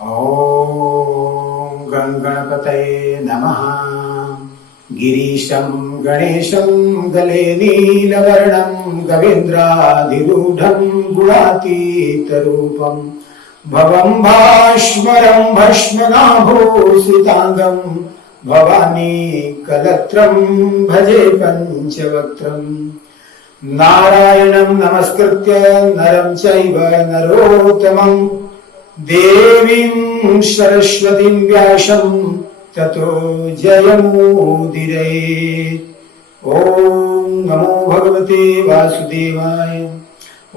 ॐ गणपतये नमः। गिरीशं गणेशं गले नीलवर्णं गवेन्द्राधिरूढं गुणातीतरूपं भवं भास्वरं भस्मनाभूषिताङ्गं भवानी कलत्रं भजे पञ्चवक्त्रम्। नारायणं नमस्कृत्य नरं चैव नरोत्तमं देवीं सरस्वतीं व्यासं ततो जयमुदीरयेत्। ॐ नमो भगवते वासुदेवाय। ॐ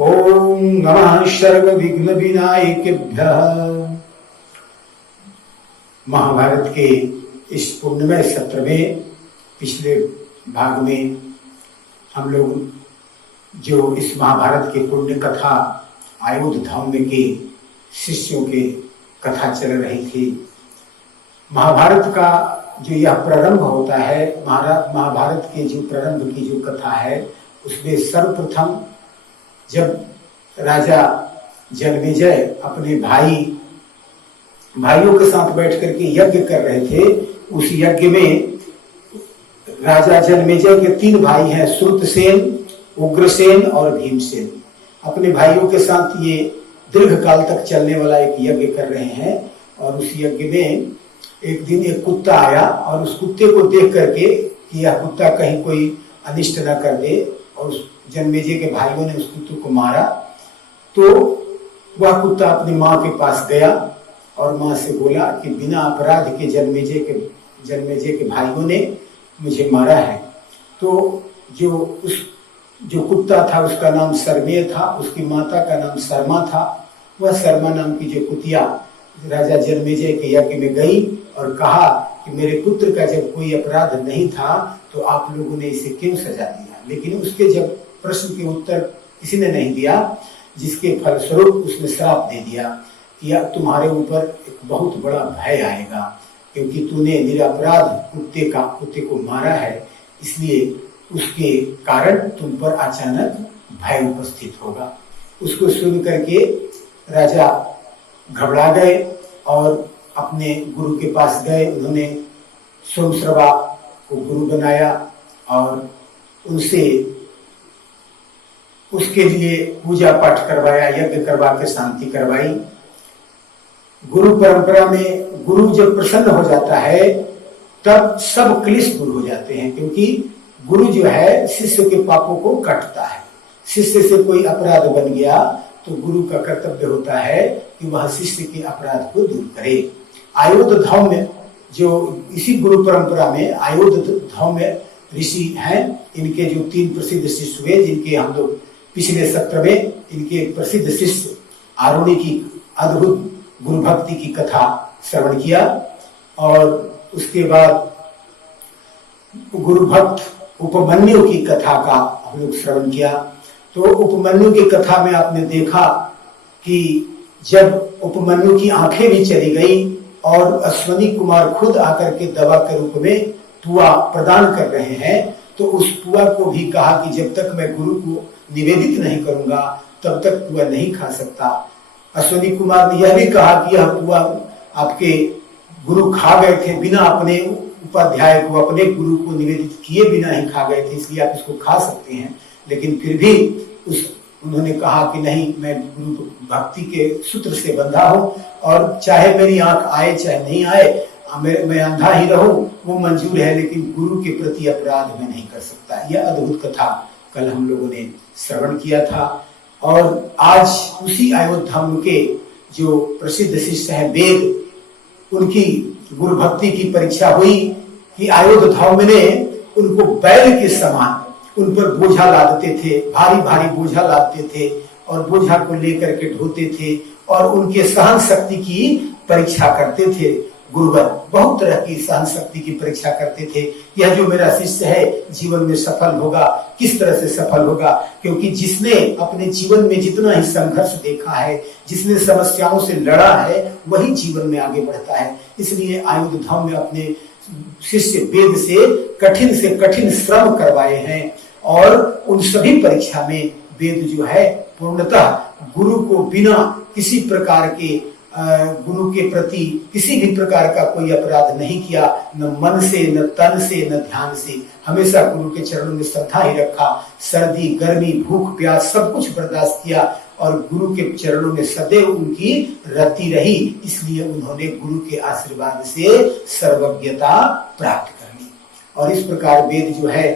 नमः सर्वविघ्नविनायकेभ्यः। महाभारत के इस पुण्यमय सत्र में पिछले भाग में हम लोग जो इस महाभारत के पुण्य कथा आयुध धौम्य के शिष्यों के कथा चल रही थी। महाभारत का जो यह प्रारंभ होता है, महाभारत के जो प्रारंभ की जो कथा है, उसमें सर्वप्रथम जब राजा जन्मेजय अपने भाइयों के साथ बैठ करके यज्ञ कर रहे थे, उस यज्ञ में राजा जन्मेजय के 3 भाई हैं, श्रुतसेन, उग्रसेन और भीमसेन। अपने भाइयों के साथ ये दीर्घ काल तक चलने वाला एक यज्ञ कर रहे हैं। और उस यज्ञ में एक दिन एक कुत्ता आया और उस कुत्ते को देख करके कि यह कुत्ता कहीं कोई अनिष्ट न कर दे, और उस जन्मेजय के भाइयों ने उस कुत्ते को मारा। तो वह कुत्ता अपनी माँ के पास गया और माँ से बोला कि बिना अपराध के जन्मेजय के भाइयों ने मुझे मारा है। तो जो कुत्ता था उसका नाम सरमेय था, उसकी माता का नाम शर्मा था। वह शर्मा नाम की जो कुतिया राजा जन्मेजय के यज्ञ में गई और कहा कि मेरे पुत्र का जब कोई अपराध नहीं था तो आप लोगों ने इसे क्यों सजा दिया। लेकिन उसके जब प्रश्न के उत्तर किसी ने नहीं दिया, जिसके फलस्वरूप उसने श्राप दे दिया कि तुम्हारे ऊपर एक बहुत बड़ा भय आएगा, क्योंकि तूने निरपराध कुत्ते को मारा है, इसलिए उसके कारण तुम पर अचानक भय उपस्थित होगा। उसको सुन करके राजा घबरा गए और अपने गुरु के पास गए। उन्होंने सोमश्रवा को गुरु बनाया और उनसे उसके लिए पूजा पाठ करवाया, यज्ञ करवा के शांति करवाई। गुरु परंपरा में गुरु जब प्रसन्न हो जाता है तब सब क्लेश दूर हो जाते हैं, क्योंकि गुरु जो है शिष्य के पापों को काटता है। शिष्य से कोई अपराध बन गया तो गुरु का कर्तव्य होता है कि वह शिष्य के अपराध को दूर करे। आयुध धौम्य जो इसी गुरु परंपरा में आयुध धौम्य ऋषि हैं, इनके जो 3 प्रसिद्ध शिष्य हुए, जिनके हम लोग पिछले सत्र में इनके प्रसिद्ध शिष्य आरुणि की अद्भुत गुरु भक्ति की कथा श्रवण किया। और उसके बाद गुरु भक्त उपमन्यु की कथा का हम लोग श्रवण किया। तो उपमन्यु की कथा में आपने देखा कि जब उपमन्यु की आंखें भी चली गई और अश्वनी कुमार खुद आकर के दवा के रूप में पुआ प्रदान कर रहे हैं, तो उस पुआ को भी कहा कि जब तक मैं गुरु को निवेदित नहीं करूंगा तब तक पुआ नहीं खा सकता। अश्वनी कुमार ने यह भी कहा कि यह पुआ आपके गुरु खा गए थे, बिना अपने उपाध्याय को, अपने गुरु को निवेदित किए बिना ही खा गए थे, इसलिए आप इसको खा सकते हैं। लेकिन फिर भी उन्होंने कहा कि नहीं, मैं गुरु भक्ति के सूत्र से बंधा हूं और चाहे मेरी आंख आए चाहे नहीं आए, मैं अंधा ही रहूं, वो मंजूर है, लेकिन गुरु के प्रति अपराध मैं नहीं कर सकता। यह अद्भुत कथा कल हम लोगों ने श्रवण किया था। और आज उसी अयोध्या के जो प्रसिद्ध शिष्य है वेद, उनकी गुरु भक्ति की परीक्षा हुई कि अयोध्या ने उनको बैल के समान उन पर बोझा लादते थे, भारी भारी बोझा लादते थे और बोझा को लेकर के ढोते थे और उनके सहन शक्ति की परीक्षा करते थे। गुरुवर बहुत तरह की सहन शक्ति की परीक्षा करते थे। यह जो मेरा शिष्य है जीवन में सफल होगा, किस तरह से सफल होगा, क्योंकि जिसने अपने जीवन में जितना ही संघर्ष देखा है, जिसने समस्याओं से लड़ा है, वही जीवन में आगे बढ़ता है। इसलिए आयुध धौम्य अपने शिष्य वेद से कठिन श्रम करवाए हैं और उन सभी परीक्षा में वेद जो है पूर्णतः गुरु को बिना किसी प्रकार के गुरु के प्रति किसी भी प्रकार का कोई अपराध नहीं किया, न मन से, न तन से, न ध्यान से। हमेशा गुरु के चरणों में श्रद्धा ही रखा। सर्दी, गर्मी, भूख, प्यास सब कुछ बर्दाश्त किया और गुरु के चरणों में सदैव उनकी रति रही। इसलिए उन्होंने गुरु के आशीर्वाद से सर्वज्ञता प्राप्त कर ली और इस प्रकार वेद जो है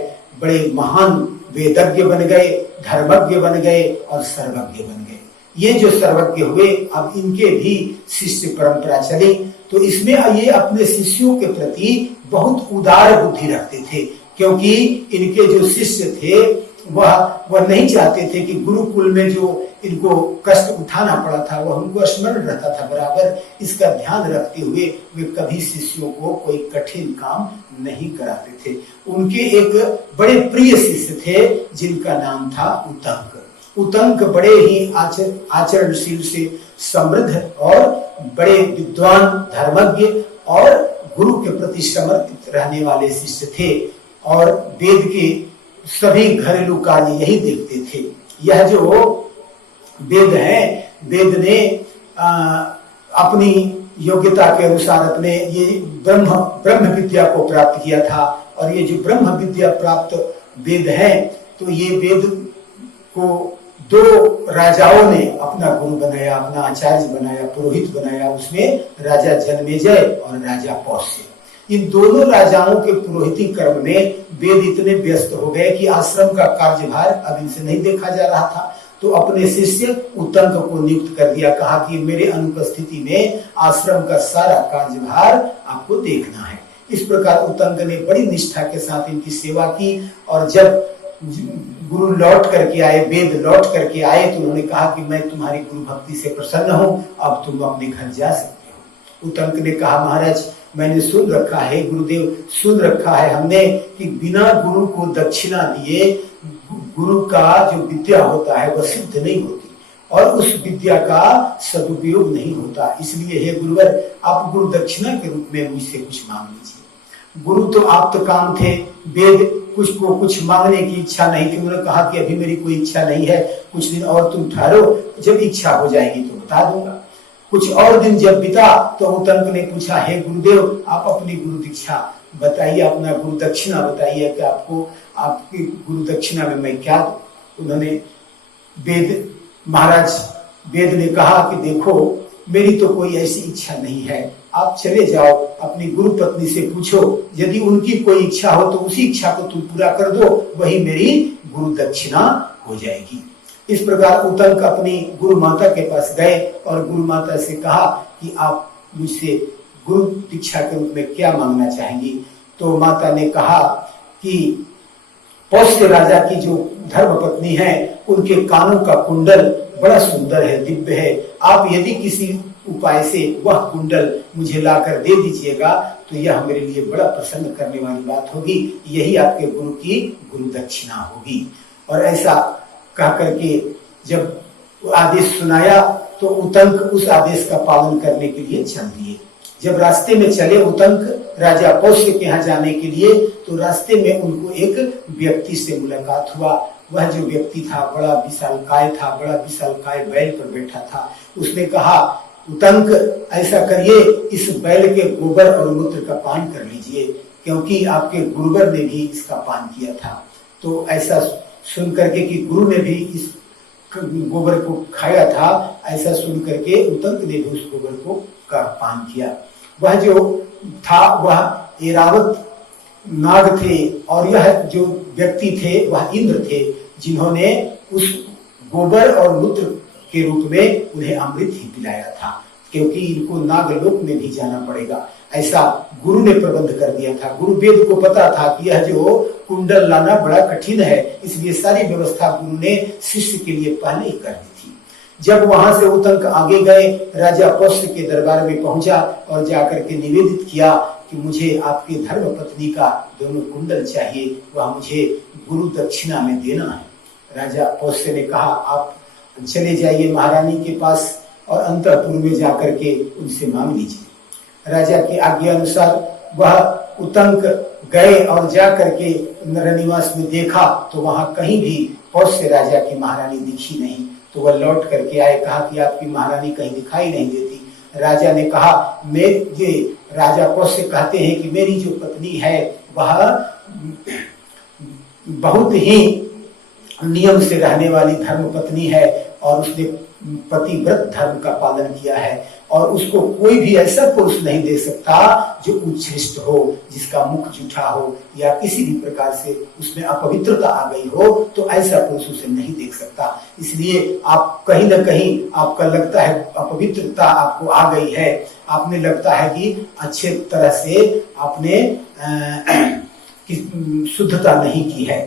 बड़े महान वेदज्ञ बन गए, धर्मज्ञ बन गए और सर्वज्ञ बन गए। ये जो सर्वज्ञ हुए, अब इनके भी शिष्य परंपरा चली। तो इसमें ये अपने शिष्यों के प्रति बहुत उदार बुद्धि रखते थे, क्योंकि इनके जो शिष्य थे वह नहीं चाहते थे कि गुरुकुल में जो इनको कष्ट उठाना पड़ा था वह उनको स्मरण रहता था बराबर। इसका ध्यान रखते हुए वे कभी शिष्यों को कोई कठिन काम नहीं कराते थे। उनके एक बड़े प्रिय शिष्य थे जिनका नाम था उतंक। उतंक बड़े ही आचरणशील से समृद्ध और बड़े विद्वान, धर्मज्ञ और गुरु के प्रति समर्पित रहने वाले शिष्य थे और वेद के सभी घरेलू कार्य यही देखते थे। यह जो वेद है, वेद ने अपनी योग्यता के अनुसार अपने ये ब्रह्म विद्या को प्राप्त किया था और ये जो ब्रह्म विद्या प्राप्त वेद है, तो ये वेद को दो राजाओं ने अपना गुरु बनाया, अपना आचार्य बनाया, पुरोहित बनाया। उसमें राजा जन्मेजय और राजा पौष्य। इन दोनों राजाओं के पुरोहिती कर्म में वेद इतने व्यस्त हो गए कि आश्रम का कार्यभार अब इनसे नहीं देखा जा रहा था। तो अपने शिष्य उतंक को नियुक्त कर दिया, कहा कि मेरे अनुपस्थिति में आश्रम का सारा कार्यभार आपको देखना है। इस प्रकार उतंक ने बड़ी निष्ठा के साथ इनकी सेवा की और जब गुरु लौट करके आए, वेद लौट करके आए, तो उन्होंने कहा कि मैं तुम्हारी गुरु भक्ति से प्रसन्न हूं, अब तुम अपने घर जा सकते हो। उतंक ने कहा, महाराज मैंने सुन रखा है, गुरुदेव सुन रखा है हमने कि बिना गुरु को दक्षिणा दिए गुरु का जो विद्या होता है वह सिद्ध नहीं होती और उस विद्या का सदुपयोग नहीं होता। इसलिए हे गुरुवर, आप गुरु दक्षिणा के रूप में मुझसे कुछ मांग लीजिए। गुरु तो आप तो काम थे, वेद कुछ को कुछ मांगने की इच्छा नहीं थी। उन्होंने कहा कि अभी मेरी कोई इच्छा नहीं है, कुछ दिन और तुम ठहरो, जब इच्छा हो जाएगी तो बता दूंगा। कुछ और दिन जब बीता तो उतंक ने पूछा, हे गुरुदेव आप अपनी गुरु दीक्षा बताइए, अपना गुरु दक्षिणा बताइए कि आपको आपकी गुरु दक्षिणा में मैं क्या दूं। उन्होंने महाराज वेद ने कहा कि देखो मेरी तो कोई ऐसी इच्छा नहीं है, आप चले जाओ अपनी गुरु पत्नी से पूछो, यदि उनकी कोई इच्छा हो तो उसी इच्छा को तुम पूरा कर दो, वही मेरी गुरु दक्षिणा हो जाएगी। इस प्रकार उतंक अपनी गुरु माता के पास गए और गुरु माता से कहा कि आप मुझसे गुरु दीक्षा के रूप में क्या मांगना चाहेंगी। तो माता ने कहा कि पौष्य राजा की जो धर्मपत्नी है उनके कानों का कुंडल बड़ा सुंदर है, दिव्य है। आप यदि किसी उपाय से वह कुंडल मुझे लाकर दे दीजिएगा तो यह मेरे लिए बड़ा प्रसन्न करने वाली बात होगी, यही आपके गुरु की गुरु दक्षिणा होगी। और ऐसा कह करके जब आदेश सुनाया तो उतंक उस आदेश का पालन करने के लिए चल दिए। जब रास्ते में चले उतंक राजा पौष्य के यहाँ जाने के लिए, तो रास्ते में उनको एक व्यक्ति से मुलाकात हुआ। वह जो व्यक्ति था बड़ा विशालकाय था, बड़ा विशालकाय बैल पर बैठा था। उसने कहा, उतंक ऐसा करिए, इस बैल के गोबर और मूत्र का पान कर लीजिए, क्योंकि आपके गुरुवर ने भी इसका पान किया था। तो ऐसा सुन करके कि गुरु ने भी इस गोबर को खाया था, ऐसा सुन करके उतंक ने भी उस गोबर को का पान किया। वह जो था वह ऐरावत नाग थे और यह जो व्यक्ति थे वह इंद्र थे, जिन्होंने उस गोबर और मूत्र के रूप में उन्हें अमृत ही पिलाया था, क्योंकि इनको नागलोक में भी जाना पड़ेगा, ऐसा गुरु ने प्रबंध कर दिया था। गुरु वेद को पता था कि यह जो कुंडल लाना बड़ा कठिन है, इसलिए सारी व्यवस्था गुरु ने शिष्य के लिए पहले ही कर दी थी। जब वहां से उतंक आगे गए, राजा पौष्य के दरबार में पहुंचा और जाकर के निवेदित किया कि मुझे आपकी धर्म पत्नी का दोनों कुंडल चाहिए, वह मुझे गुरु दक्षिणा में देना है। राजा पौष्य ने कहा, आप चले जाइए महारानी के पास और अंतःपुर में जाकर के उनसे मांग लीजिए। राजा की आज्ञा अनुसार वह उतंक गए और जा करके नरनिवास में देखा तो वहां कहीं भी पौष्य राजा की महारानी दिखी नहीं। तो वह लौट करके आए, कहा कि आपकी महारानी कहीं दिखाई नहीं देती। राजा ने कहा, ये राजा कौशल कहते हैं कि मेरी जो पत्नी है वह बहुत ही नियम से रहने वाली धर्म पत्नी है और उसने पतिव्रत धर्म का पालन किया है और उसको कोई भी ऐसा पुरुष नहीं दे सकता जो उच्छृष्ट हो, जिसका मुख जूठा हो या किसी भी प्रकार से उसमें अपवित्रता आ गई हो, तो ऐसा पुरुष उसे नहीं देख सकता। इसलिए आप कहीं ना कहीं आपका लगता है अपवित्रता आपको आ गई है, आपने लगता है कि अच्छे तरह से आपने शुद्धता नहीं की है।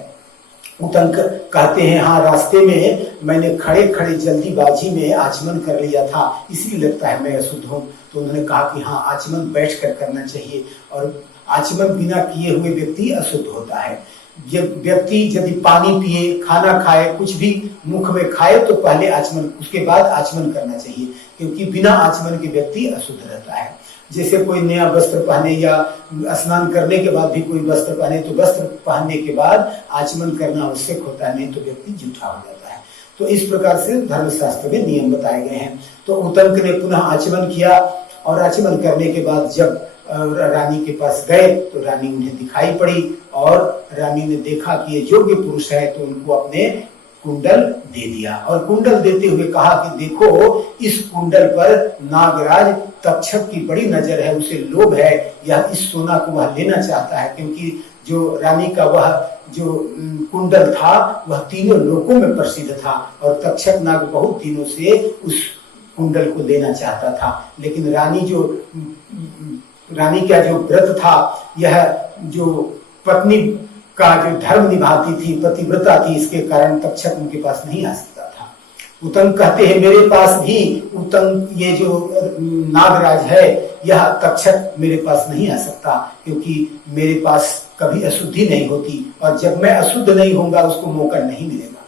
उतंक कहते हैं, हाँ रास्ते में मैंने खड़े खड़े जल्दीबाजी में आचमन कर लिया था, इसलिए लगता है मैं अशुद्ध हूँ। तो उन्होंने कहा कि हाँ आचमन बैठ कर करना चाहिए और आचमन बिना किए हुए व्यक्ति अशुद्ध होता है। जब व्यक्ति यदि पानी पिए, खाना खाए, कुछ भी मुख में खाए तो पहले आचमन, उसके बाद आचमन करना चाहिए, क्योंकि बिना आचमन के व्यक्ति अशुद्ध रहता है। जैसे कोई नया वस्त्र पहने या स्नान करने के बाद भी कोई वस्त्र पहने तो वस्त्र पहनने के बाद आचमन करना आवश्यक होता है, नहीं तो व्यक्ति जूठा हो जाता है। तो इस प्रकार से धर्मशास्त्र में नियम बताए गए हैं। तो उतंक ने पुनः आचमन किया और आचमन करने के बाद जब रानी के पास गए तो रानी उन्हें दिखाई पड़ी और रानी ने देखा कि ये योग्य पुरुष है, तो उनको अपने कुंडल दे दिया और कुंडल देते हुए कहा कि देखो इस कुंडल पर नागराज तक्षक की बड़ी नजर है, उसे लोभ है, यह इस सोना को वह लेना चाहता है, क्योंकि जो रानी का वह जो कुंडल था वह तीनों लोकों में प्रसिद्ध था और तक्षक नाग बहुत दिनों से उस कुंडल को लेना चाहता था। लेकिन रानी का जो व्रत था, यह जो पत्नी का जो धर्म निभाती थी, पतिव्रता थी, इसके कारण तक्षक उनके पास नहीं आ सकता था। उतंक कहते हैं मेरे पास भी उतंक, ये जो नागराज है, यह तक्षक मेरे पास नहीं आ सकता, क्योंकि मेरे पास कभी अशुद्धि नहीं होती और जब मैं अशुद्ध नहीं होऊंगा उसको मौका नहीं मिलेगा।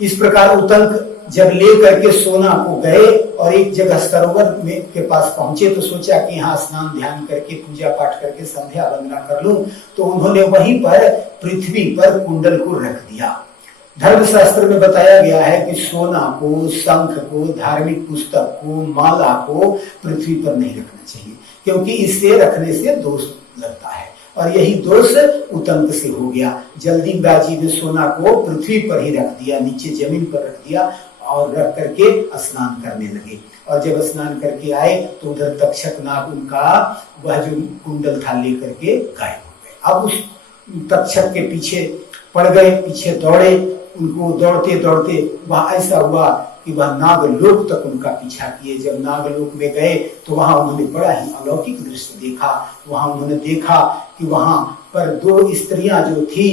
इस प्रकार उतंक जब ले करके सोना को गए और एक जगह सरोवर में के पास पहुंचे तो सोचा कि यहाँ स्नान ध्यान करके पूजा पाठ करके संध्या वंदना कर लूं, तो उन्होंने वहीं पर पृथ्वी पर कुंडल को रख दिया। धर्मशास्त्र में बताया गया है कि सोना को, शंख को, धार्मिक पुस्तक को, माला को पृथ्वी पर नहीं रखना चाहिए, क्योंकि इससे रखने से दोष लगता है और यही दोष उतंक से हो गया। जल्दीबाजी में सोना को पृथ्वी पर ही रख दिया, नीचे जमीन पर रख दिया और रख करके स्नान करने लगे। और जब स्नान करके आए तो उधर तक्षक नाग उनका वह जो कुंडल था लेकर के गायब हो गए। अब उस तक्षक के पीछे पड़ गए, पीछे दौड़े, उनको दौड़ते दौड़ते वह ऐसा हुआ कि वह नागलोक तक उनका पीछा किए। जब नागलोक में गए तो वहां उन्होंने बड़ा ही अलौकिक दृश्य देखा। वहां उन्होंने देखा कि वहां पर दो स्त्रियां जो थी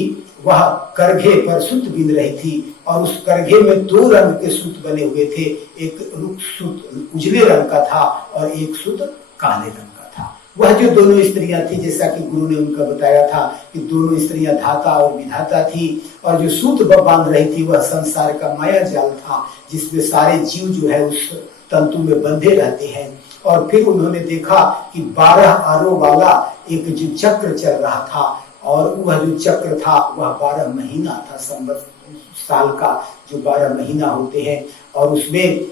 वह करघे पर सूत बिन रही थी और उस करघे में दो रंग के सूत बने हुए थे, एक सूत उजले रंग का था और एक सूत काले रंग का था। वह जो दोनों स्त्रियां थी, जैसा कि गुरु ने उनका बताया था कि दोनों स्त्रियां धाता और विधाता थी और जो सूत बांध रही थी वह संसार का माया जाल था, जिसमें सारे जीव जो है उस तंतु में बंधे रहते हैं। और फिर उन्होंने देखा कि 12 आरों वाला एक जो चक्र चल रहा था और वह जो चक्र था वह 12 महीना था, संवत्सर साल का जो 12 महीना होते हैं और उसमें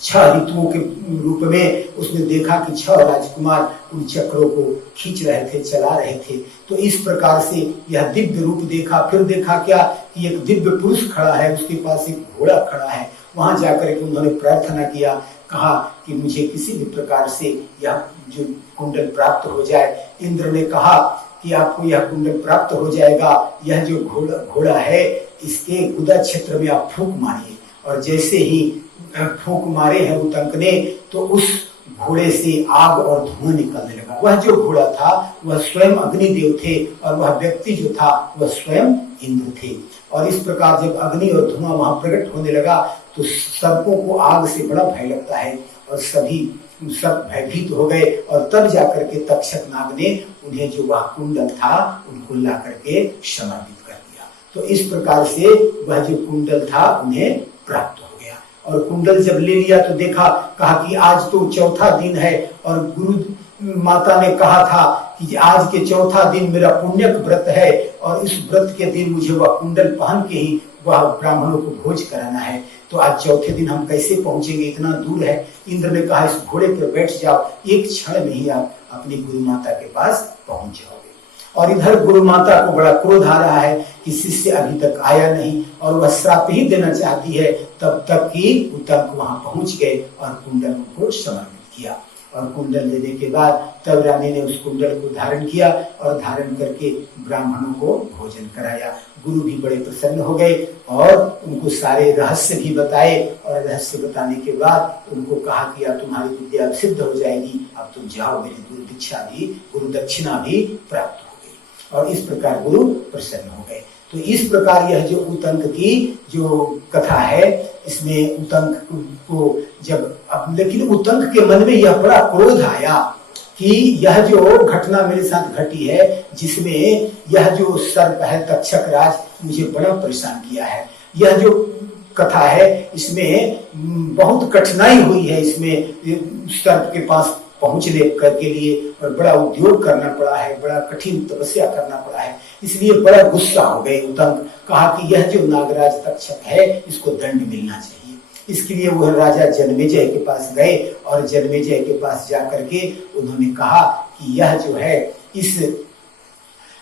6 ऋतुओं के रूप में उसने देखा कि 6 राजकुमार उन चक्रों को खींच रहे थे, चला रहे थे। तो इस प्रकार से यह दिव्य रूप देखा। फिर देखा क्या कि एक दिव्य पुरुष खड़ा है, उसके पास एक घोड़ा खड़ा है। वहां जाकर के उन्होंने प्रार्थना किया, कहा कि मुझे किसी भी प्रकार से यह जो कुंडल प्राप्त हो जाए। इंद्र ने कहा कि आपको यह कुंडल प्राप्त हो जाएगा। यह जो घोड़ा है इसके गुदा क्षेत्र में आप फूंक मारिए। और जैसे ही फूंक मारे हैं उतंक ने तो उस घोड़े से आग और धुआं निकलने लगा। वह जो घोड़ा था वह स्वयं अग्निदेव थे और वह व्यक्ति जो था वह स्वयं इंद्र थे। और इस प्रकार जब अग्नि और धुआं वहां प्रकट होने लगा तो सबको को आग से बड़ा भय लगता है और सब भयभीत हो गए। और तब जाकर के तक्षक नाग ने उन्हें जो वह कुंडल था उनको ला करके समर्पित कर दिया। तो इस प्रकार से वह जो कुंडल था उन्हें प्राप्त हो गया। और कुंडल जब ले लिया तो देखा, कहा कि आज तो चौथा दिन है और गुरु माता ने कहा था कि आज के चौथा दिन मेरा पुण्यक व्रत है और इस व्रत के दिन मुझे वह कुंडल पहन के ही वह ब्राह्मणों को भोज कराना है। तो आज चौथे दिन हम कैसे पहुंचेंगे, इतना दूर है। इंद्र ने कहा इस घोड़े पर बैठ जाओ, एक क्षण में ही आप अपनी गुरु माता के पास पहुंच जाओगे। और इधर गुरु माता को बड़ा क्रोध आ रहा है कि शिष्य अभी तक आया नहीं, और वह श्राप ही देना चाहती है। तब तक कि उतंक वहां पहुंच गए और कुंडल उनको समर्पित किया। और कुंडल देने के बाद तब रानी ने उस कुंडल को धारण किया और धारण करके ब्राह्मणों को भोजन कराया। गुरु भी बड़े प्रसन्न हो गए और उनको सारे रहस्य भी बताए, और रहस्य बताने के बाद उनको कहा कि अब तुम्हारी विद्या सिद्ध हो जाएगी, अब तुम जाओ, मेरी गुरु दीक्षा भी, गुरु दक्षिणा भी प्राप्त हो गई। और इस प्रकार गुरु प्रसन्न हो गए। तो इस प्रकार यह जो उतंक की जो कथा है, इसमें उतंक को जब लेकिन उतंक के मन में यह बड़ा क्रोध आया कि यह जो घटना मेरे साथ घटी है, जिसमें यह जो सर्प है तक्षक राज, मुझे बड़ा परेशान किया है। यह जो कथा है इसमें बहुत कठिनाई हुई है, इसमें सर्प के पास पहुंचने के लिए और बड़ा उद्योग करना पड़ा है, बड़ा कठिन तपस्या करना पड़ा है। इसलिए बड़ा गुस्सा हो गए उतंक। कहा कि यह जो नागराज तक्षक है इसको दंड मिलना चाहिए। इसके लिए वह राजा जन्मेजय के पास गए और जन्मेजय के पास जाकर के उन्होंने कहा कि यह जो है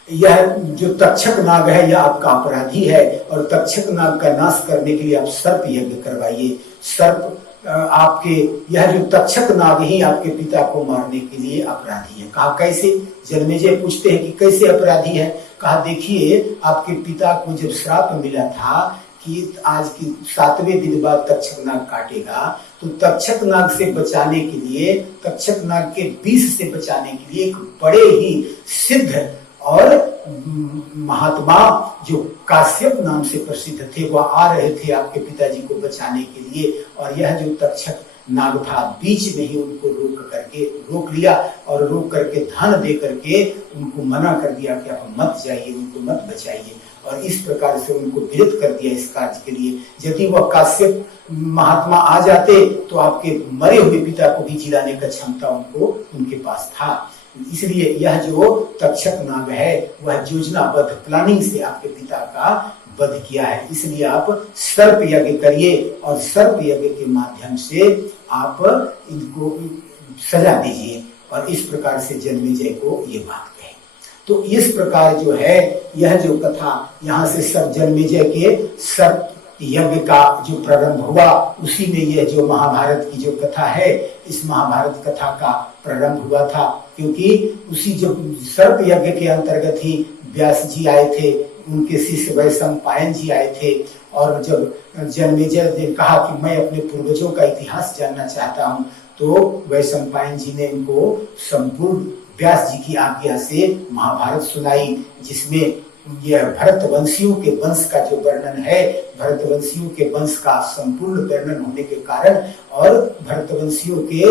यह जो तक्षक नाग है यह आपका अपराधी है, और तक्षक नाग का नाश करने के लिए आप सर्प यज्ञ करवाइए। सर्प आपके यह जो तक्षक नाग ही आपके पिता को मारने के लिए अपराधी है। कहा कैसे? जन्मेजय पूछते हैं कि कैसे अपराधी है? कहा देखिए, आपके पिता को जब श्राप मिला था कि आज की 7वें दिन बाद तक्षक नाग काटेगा, तो तक्षक नाग से बचाने के लिए, तक्षक नाग के विष से बचाने के लिए एक बड़े ही सिद्ध और महात्मा जो काश्यप नाम से प्रसिद्ध थे, वह आ रहे थे आपके पिताजी को बचाने के लिए। और यह जो तक्षक नाग था बीच में ही उनको रोक लिया और रोक करके धन दे करके उनको मना कर दिया कि आप मत जाइए, उनको मत बचाइए। और इस प्रकार से उनको विरत कर दिया इस कार्य के लिए। यदि वह काश्यप महात्मा आ जाते तो आपके मरे हुए पिता को भी जिलाने का क्षमता उनके पास था। इसलिए यह जो तक्षक नाग है वह योजनाबद्ध प्लानिंग से आपके पिता का वध किया है। इसलिए आप सर्प यज्ञ करिए और सर्प यज्ञ के माध्यम से आप इनको सजा दीजिए। और इस प्रकार से जन्मेजय को ये बात कही। तो इस प्रकार जो है यह जो कथा यहाँ से सब जन्मेजय के सर्प यज्ञ का जो प्रारंभ हुआ, उसी में यह जो महाभारत की जो कथा है, इस महाभारत कथा का प्रारंभ हुआ था। क्योंकि उसी जो सर्प यज्ञ के अंतर्गत ही व्यास जी आए थे, उनके शिष्य वैशंपायन जी आए थे। और जब जन्मेजय ने कहा कि मैं अपने पूर्वजों का इतिहास जानना चाहता हूँ, तो वैशंपायन जी ने उनको संपूर्ण व्यास जी की आज्ञा से महाभारत सुनाई, जिसमें यह भरतवंशियों के वंश का जो वर्णन है, भरतवंशियों के वंश का संपूर्ण वर्णन होने के कारण और भरतवंशियों के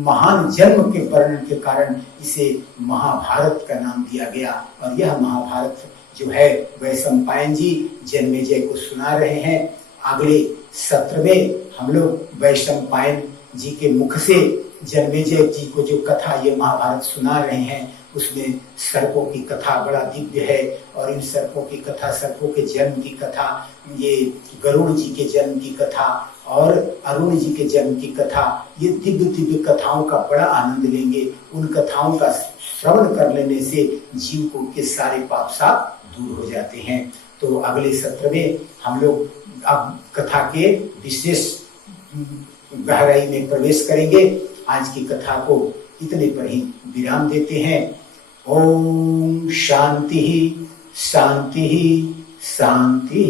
महान जन्म के वर्णन के कारण इसे महाभारत का नाम दिया गया। और यह महाभारत जो है वैशंपायन जी जन्मेजय को सुना रहे हैं। अगले सत्र में हम लोग वैशंपायन जी के मुख से जन्मेजय जी को जो कथा ये महाभारत सुना रहे हैं, उसमें सर्पों की कथा बड़ा दिव्य है। और इन सर्पों की कथा, सर्पों के जन्म की कथा, ये गरुड़ जी के जन्म की कथा और अरुण जी के जन्म की कथा, ये दिव्य दिव्य कथाओं का बड़ा आनंद लेंगे। उन कथाओं का श्रवण कर लेने से जीव को के सारे पाप साफ दूर हो जाते हैं। तो अगले सत्र में हम लोग अब कथा के विशेष गहराई में प्रवेश करेंगे। आज की कथा को इतने पर ही विराम देते हैं। ओम शांति शांति शांति।